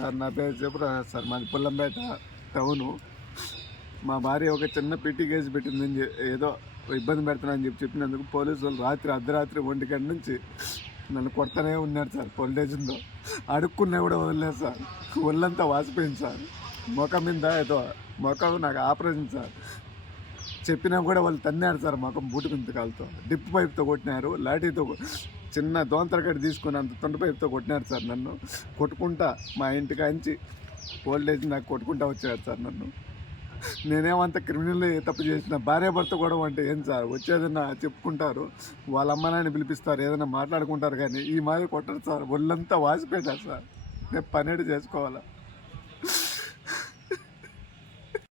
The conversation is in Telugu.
సార్ నా పేరు చెప్పరాజు సార్ మాది పుల్లంపేట టౌను. మా భార్య ఒక చిన్న పిటి కేసు పెట్టిందని ఏదో ఇబ్బంది పెడుతున్నానని చెప్పి చెప్పినందుకు పోలీసులు రాత్రి అర్ధరాత్రి ఒంటి నుంచి నన్ను కొడతానే ఉన్నారు సార్ పోలీస్ స్టేషన్లో. అడుక్కున్నా కూడా వదిలేదు సార్. ఒళ్ళంతా వాసిపోయింది సార్. ముఖం మీద ఏదో ముఖం నాకు ఆపరేషన్ సార్. చెప్పినా కూడా వాళ్ళు తన్నారు సార్ ముఖం బూటి పింతకాలతో డిప్ పైప్తో కొట్టినారు లాఠీతో చిన్న దోంతరకడి తీసుకుని అంత తొండపైపుతో కొట్టినారు సార్ నన్ను. కొట్టుకుంటా మా ఇంటికి అంచి ఓల్డేజ్ నాకు కొట్టుకుంటా వచ్చారు సార్ నన్ను. నేనేమంత క్రిమినల్ తప్పు చేసిన భార్య భర్త కూడా అంటే ఏం సార్? వచ్చేదన్నా చెప్పుకుంటారు వాళ్ళ అమ్మ నాన్న పిలిపిస్తారు ఏదైనా మాట్లాడుకుంటారు కానీ ఈ మాదిరి కొట్టరు సార్. ఒళ్ళంతా వాసిపోయారు సార్. నేను పనేడు చేసుకోవాలా?